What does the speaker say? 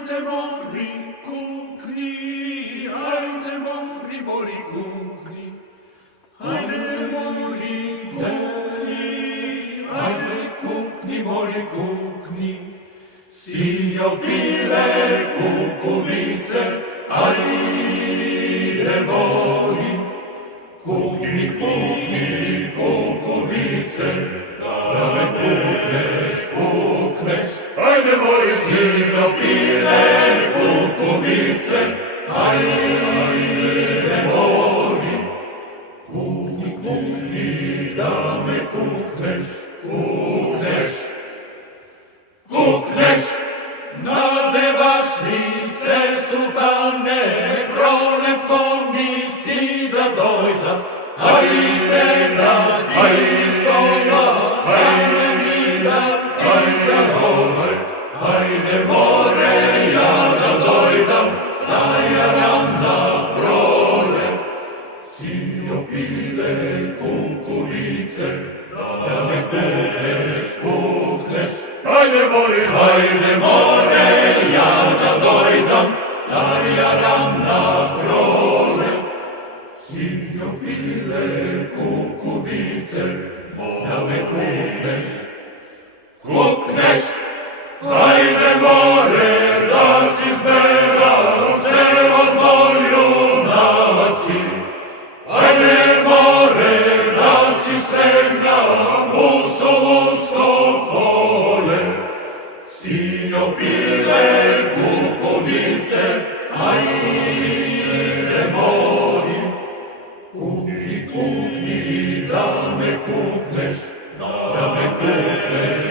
Ajde mori kukni, ajde mori kukni, ajde mori kukni, ajde kukni mori kukni. Sinjo pile kukuvice, ajde mori. Kukni, kukni kukuvice, da me kukneš, kukneš. Ajde mori sinjo pile kukuvice, ajde mori. Kukni, kukni, da me kukneš, kukneš. Kukneš, nadevaš mi se sultane, prolet konji ti da dojdat. Ajde grad, ajde stola, ajde mirat, ajde za rovar. Ajde more, ja da dojdam, da ja randa prolet. Sinjo pile kukuvice, da me kukneš, kukneš. Ajde more, ja da dojdam, da ja randa prolet. Sinjo pile kukuvice, da me kukneš, kukneš. Ajde more, da si zberao se od voljunaci. Ajde more, da si stegao musolovsko vole. Sinjo pile kukuvice, ajde mori. Kukni, kukni, da me kukneš, da me kukneš.